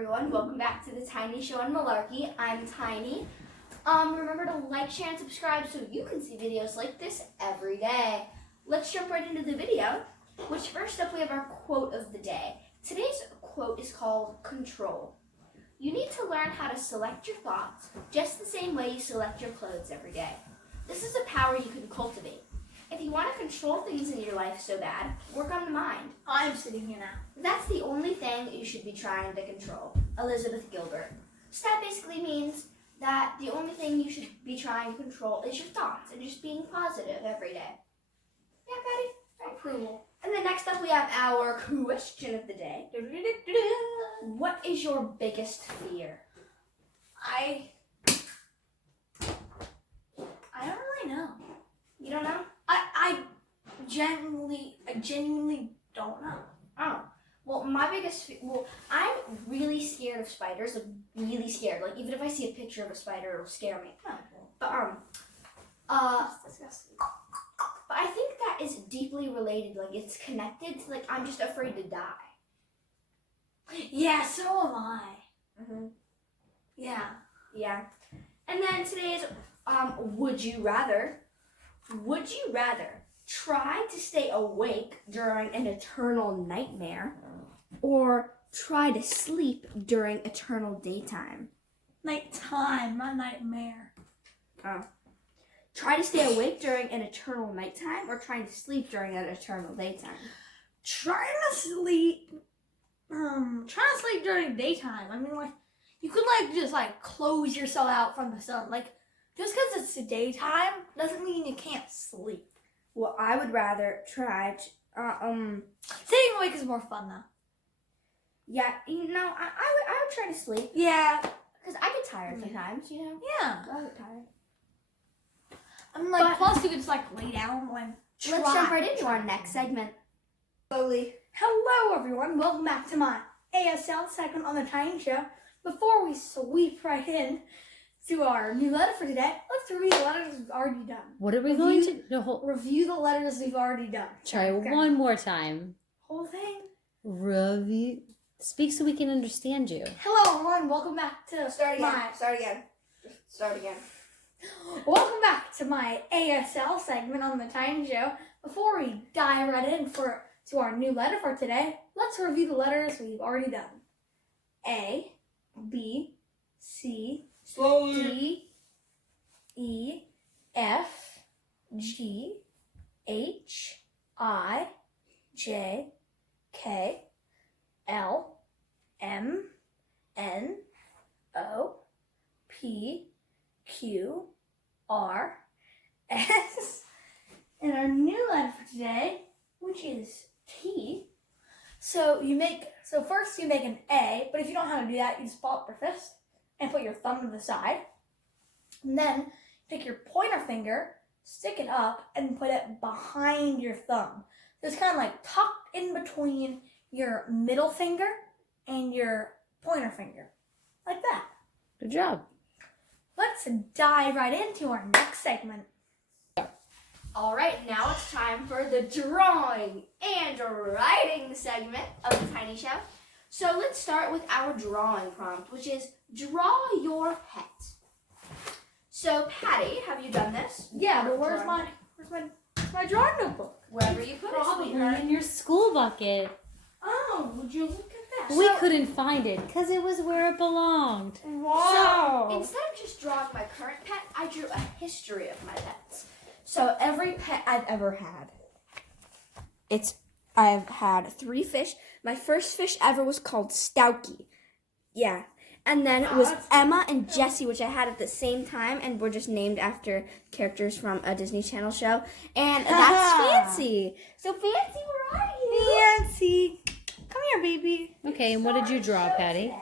everyone. Welcome back to the Tiny Show on Malarkey. I'm Tiny. Remember to like, share, and subscribe so you can see videos like this every day. Let's jump right into the video, which first up we have our quote of the day. Today's quote is called Control. You need to learn how to select your thoughts just the same way you select your clothes every day. This is a power you can cultivate. If you want to control things in your life so bad, work on the mind. I'm sitting here now. That's the only thing you should be trying to control. Elizabeth Gilbert. So that basically means that the only thing you should be trying to control is your thoughts and just being positive every day. Yeah, Patty? Approval. And then next up we have our question of the day. What is your biggest fear? I don't really know. You don't know? I genuinely don't know. Oh. Well, I'm really scared of spiders. Like, really scared. Like, even if I see a picture of a spider, it'll scare me. Oh, But, that's disgusting. But I think that is deeply related. Like, it's connected to, like, I'm just afraid to die. Yeah, so am I. Mm-hmm. Yeah. Yeah. And then today's, would you rather try to stay awake during an eternal nightmare or try to sleep during eternal daytime? Nighttime, not nightmare. Oh. Try to stay awake during an eternal nighttime or trying to sleep during an eternal daytime? Trying to sleep during daytime. I mean, like, you could, like, just, like, close yourself out from the sun. Like, just because it's daytime doesn't mean you can't sleep. Well, I would rather try to, Staying awake is more fun, though. yeah, I would try to sleep. Yeah. Because I get tired sometimes, you know? Yeah. I get tired. I mean, like, But- plus you could just, like, lay down when... Let's jump right into our next segment. Slowly. Hello, everyone. Welcome back to my ASL segment on the Tiny Show. Before we sweep right in to our new letter for today, let's review the letters we've already done. What are we going to do? Review the letters we've already done. Try Okay. one more time. Whole thing. Review. Speak so we can understand you. Hello, everyone. Welcome back to Start again. Welcome back to my ASL segment on the Tiny Show. Before we dive right in to our new letter for today, let's review the letters we've already done. A, B, C, D, E, F, G, H, I, J, K, L, M, N, O, P, Q, R, S, and our new letter for today, which is T. So first you make an A, but if you don't know how to do that, you just ball up your fist and put your thumb to the side. And then take your pointer finger, stick it up, and put it behind your thumb. So it's kind of like tucked in between your middle finger and your pointer finger. Like that. Good job. Let's dive right into our next segment. All right, now it's time for the drawing and writing segment of the Tiny Show. So let's start with our drawing prompt, which is draw your pet. So Patty, have you done this? Yeah, but where's my drawing notebook? Wherever you put it, Probably sweetheart. in your school bucket. Oh, would you look at that? We couldn't find it because it was where it belonged. Wow. So instead of just drawing my current pet, I drew a history of my pets. So every pet I've ever had. I've had 3 fish. My first fish ever was called Stouky. Yeah. And then it was Emma and Jessie, which I had at the same time, and were just named after characters from a Disney Channel show. And that's Fancy. So Fancy, where are you? Fancy. Come here, baby. Okay, and what did you draw, Patty?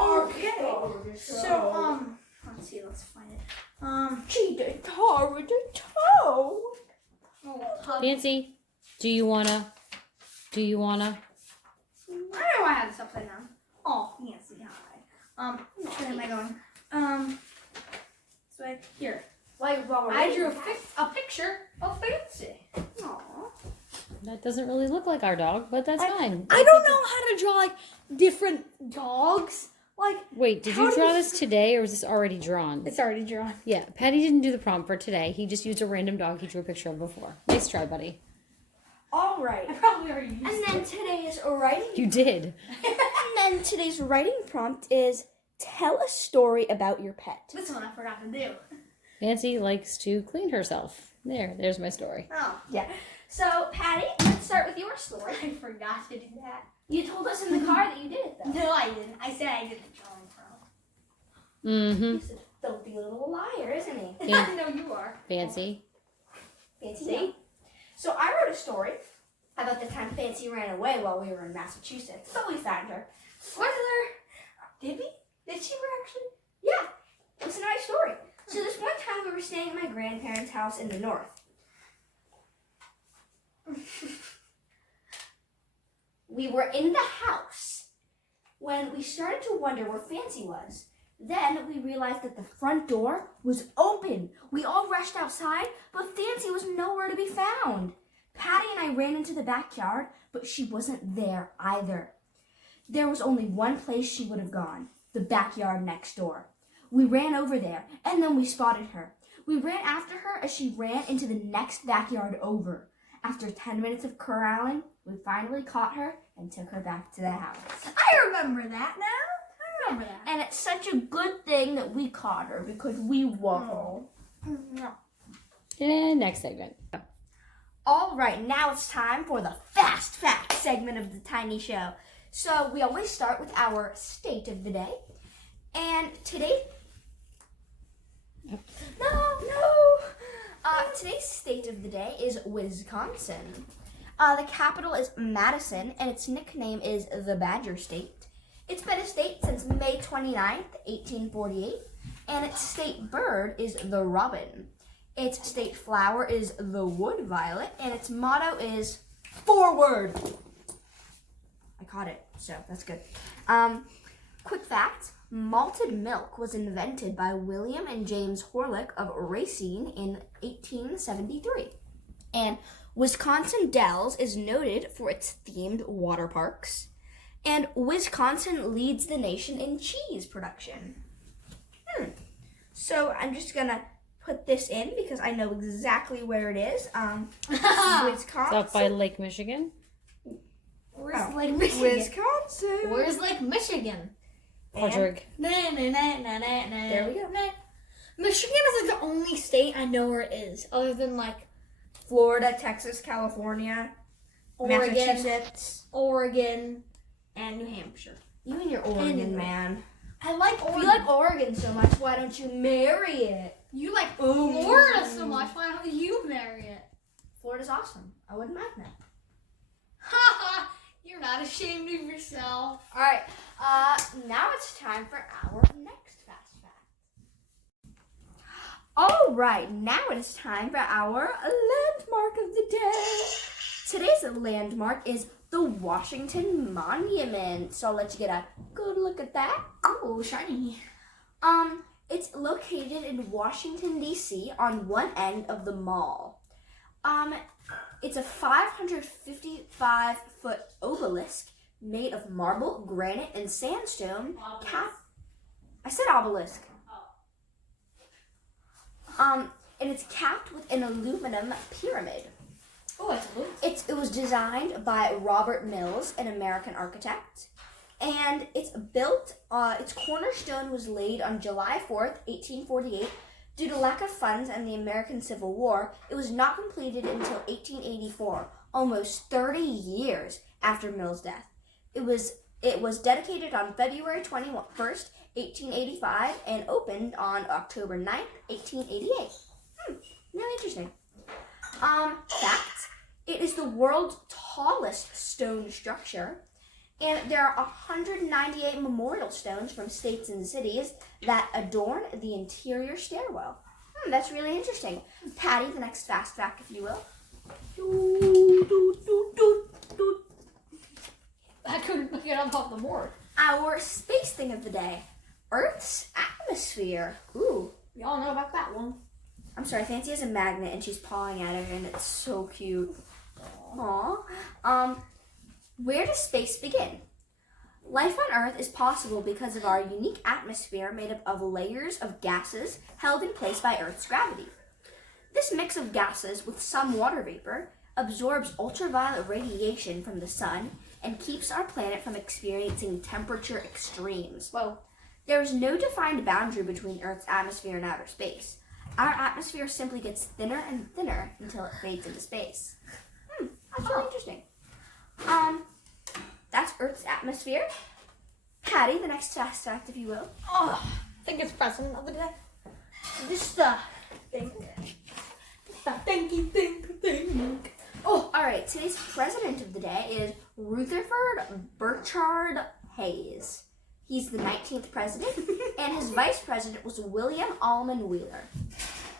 Okay. So, let's see, let's find it. Cheetah tar with a toe. Fancy, do you wanna? I know I had something now. Oh, Fancy, hi. Which way am I going? So here. Like, I drew a picture of Fancy. Aww. That doesn't really look like our dog, but that's fine. I don't know how to draw like different dogs. Like, Wait, did how you do draw you- this today or was this already drawn? it's already drawn. Yeah, Patty didn't do the prompt for today. He just used a random dog he drew a picture of before. Nice try, buddy. All right. I probably already used And then today's writing. You did. And then today's writing prompt is tell a story about your pet. This one I forgot to do. Nancy likes to clean herself. There's my story. Oh, yeah. So, Patty, let's start with your story. I forgot to do that. You told us in the car that you did it, though. No, I didn't. I said I did the drawing from. Mm-hmm. He's a filthy little liar, isn't he? Yeah. No, you are. Fancy. Fancy. See? So I wrote a story about the time Fancy ran away while we were in Massachusetts. So we found her. Spoiler! Did we? Did she actually? Yeah. It was a nice story. So this one time we were staying at my grandparents' house in the north. We were in the house when we started to wonder where Fancy was. Then we realized that the front door was open. We all rushed outside, but Fancy was nowhere to be found. Patty and I ran into the backyard, but she wasn't there either. There was only one place she would have gone, the backyard next door. We ran over there, and then we spotted her. We ran after her as she ran into the next backyard over. After 10 minutes of corralling, we finally caught her and took her back to the house. I remember that now. I remember that. And it's such a good thing that we caught her because we won. No. And next segment. All right, now it's time for the Fast Fact segment of the Tiny Show. So we always start with our state of the day. And today... Today's state of the day is Wisconsin. The capital is Madison, and its nickname is the Badger State. It's been a state since May 29th, 1848, and its state bird is the robin. Its state flower is the wood violet, and its motto is forward. I caught it, so that's good. Quick fact, malted milk was invented by William and James Horlick of Racine in 1873. And Wisconsin Dells is noted for its themed water parks. And Wisconsin leads the nation in cheese production. So I'm just gonna put this in because I know exactly where it is. Wisconsin. It's up by Lake Michigan. Where's Lake Michigan? Wisconsin. Where's Lake Michigan? Patrick. There There we go. Michigan is like the only state I know where it is, other than like Florida, Texas, California, Oregon, Massachusetts. Oregon, and New Hampshire. You and your Oregon, man. I like If Oregon. you like Oregon so much, why don't you marry it? You like Florida so much. Why don't you marry it? Florida's awesome. I wouldn't mind that. Ha ha! You're not ashamed of yourself. All right. Now it's time for our next fast fact. All right. Now it is time for our landmark of the day. Today's landmark is the Washington Monument. So I'll let you get a good look at that. Oh, shiny. It's located in Washington, D.C. on one end of the mall. It's a 555-foot obelisk made of marble, granite, and sandstone. I said obelisk. And it's capped with an aluminum pyramid. Oh, that's blue. It was designed by Robert Mills, an American architect. And it's built, its cornerstone was laid on July 4th, 1848. Due to lack of funds and the American Civil War, it was not completed until 1884, almost 30 years after Mills' death. It was dedicated on February 21st, 1885, and opened on October 9th, 1888. Really interesting. Facts. It is the world's tallest stone structure. And there are 198 memorial stones from states and cities that adorn the interior stairwell. That's really interesting. Patty, the next fast fact, if you will. I couldn't pick it up off the board. Our space thing of the day. Earth's atmosphere. Ooh. We all know about that one. I'm sorry, Fancy has a magnet and she's pawing at it and it's so cute. Where does space begin? Life on Earth is possible because of our unique atmosphere made up of layers of gases held in place by Earth's gravity. This mix of gases with some water vapor absorbs ultraviolet radiation from the sun and keeps our planet from experiencing temperature extremes. Whoa. There is no defined boundary between Earth's atmosphere and outer space. Our atmosphere simply gets thinner and thinner until it fades into space. That's really interesting. That's Earth's atmosphere. Patty, the next fast fact, if you will. Oh, I think it's president of the day. Just the thing. The thinky think. Oh, all right. Today's president of the day is Rutherford Burchard Hayes. He's the 19th president, and his vice president was William Almond Wheeler.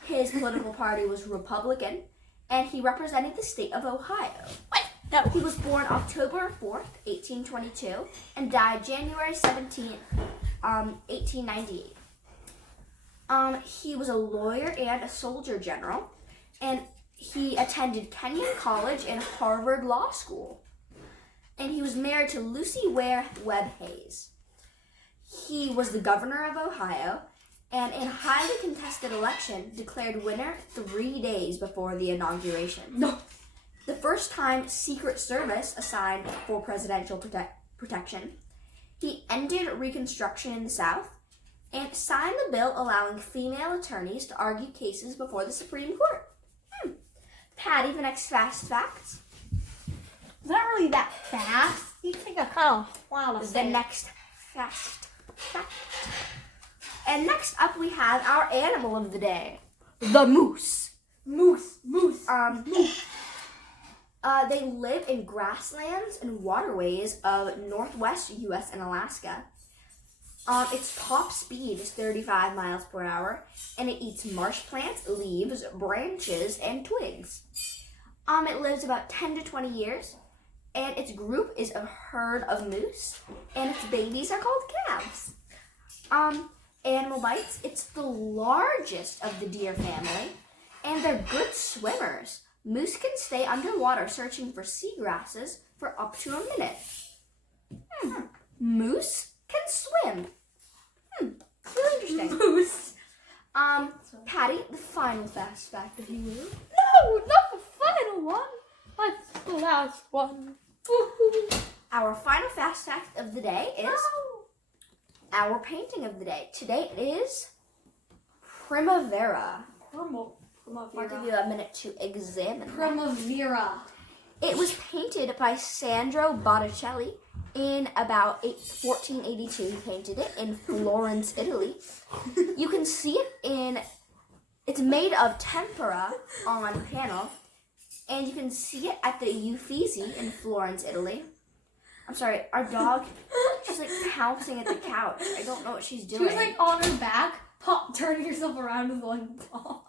His political party was Republican, and he represented the state of Ohio. Wait, no. He was born October 4th, 1822, and died January 17th, 1898. He was a lawyer and a soldier general, and he attended Kenyon College and Harvard Law School. And he was married to Lucy Ware Webb Hayes. He was the governor of Ohio, and in a highly contested election, declared winner 3 days before the inauguration. No. The first time Secret Service assigned for presidential protection. He ended Reconstruction in the South and signed the bill allowing female attorneys to argue cases before the Supreme Court. Patty, the next fast fact. It's not really that fast. You think I kind of wow to The say it. next fast fact. And next up we have our animal of the day, the moose. Moose. They live in grasslands and waterways of northwest U.S. and Alaska. Its top speed is 35 miles per hour, and it eats marsh plants, leaves, branches, and twigs. It lives about 10 to 20 years, and its group is a herd of moose, and its babies are called calves. Animal bites, it's the largest of the deer family, and they're good swimmers. Moose can stay underwater searching for seagrasses for up to a minute. Moose can swim. It's really interesting. Moose. Patty, the final fast fact, if you will. No, not the final one. That's the last one. Woo-hoo. Our final fast fact of the day is our painting of the day. Today is Primavera. I'll give you a minute to examine that. Primavera. It was painted by Sandro Botticelli in about 1482. He painted it in Florence, Italy. You can see it it's made of tempera on panel, and you can see it at the Uffizi in Florence, Italy. I'm sorry, our dog, she's like pouncing at the couch. I don't know what she's doing. She was like on her back, turning herself around with one paw.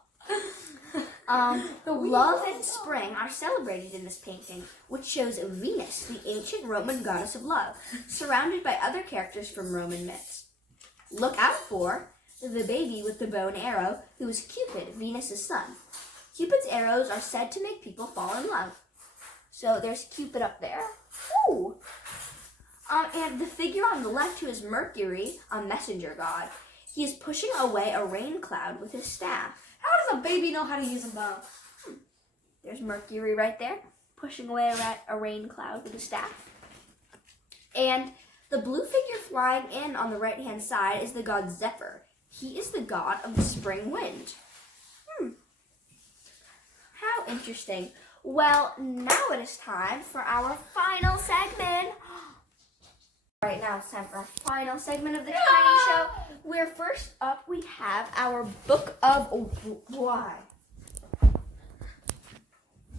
Love and spring are celebrated in this painting, which shows Venus, the ancient Roman goddess of love, surrounded by other characters from Roman myths. Look out for the baby with the bow and arrow, who is Cupid, Venus' son. Cupid's arrows are said to make people fall in love. So there's Cupid up there. Ooh. And the figure on the left, who is Mercury, a messenger god. He is pushing away a rain cloud with his staff. How does a baby know how to use a bow? There's Mercury right there, pushing away a rain cloud with a staff. And the blue figure flying in on the right-hand side is the god Zephyr. He is the god of the spring wind. How interesting. Well, now it is time for our final segment. Right now it's time for our final segment of the Tiny Show, where first up we have our Book of Why.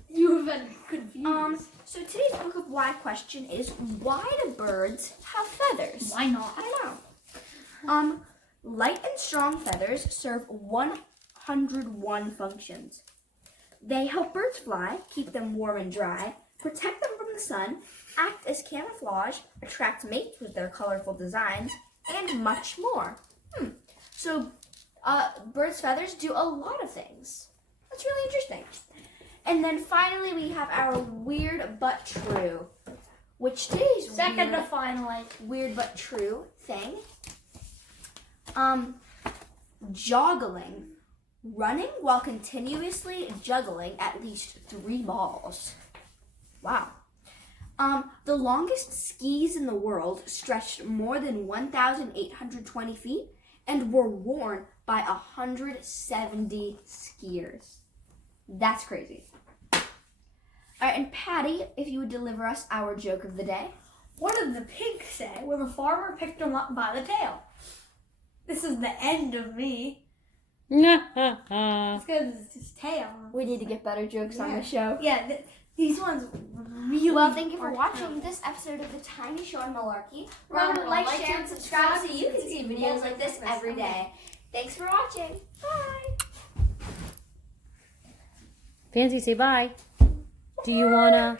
You have been confused. So today's Book of Why question is, why do birds have feathers? Why not? I don't know. Light and strong feathers serve 101 functions. They help birds fly, keep them warm and dry, protect them from the sun, act as camouflage, attract mates with their colorful designs, and much more. So, birds' feathers do a lot of things. That's really interesting. And then finally we have our weird but true, which today's Second to finally. weird but true thing. Joggling. Running while continuously juggling at least 3 balls. Wow. The longest skis in the world stretched more than 1,820 feet and were worn by 170 skiers. That's crazy. All right, and Patty, if you would deliver us our joke of the day. What did the pig say when the farmer picked him up by the tail? This is the end of me. It's because it's his tail. We need to get better jokes on the show. Yeah, these ones really. Well, thank you for Oh. are watching terrible. this episode of the Tiny Show on Malarkey. Remember to like, share, and subscribe so you can see videos like this every day. Thanks for watching. Bye. Fancy, say bye. Do you wanna?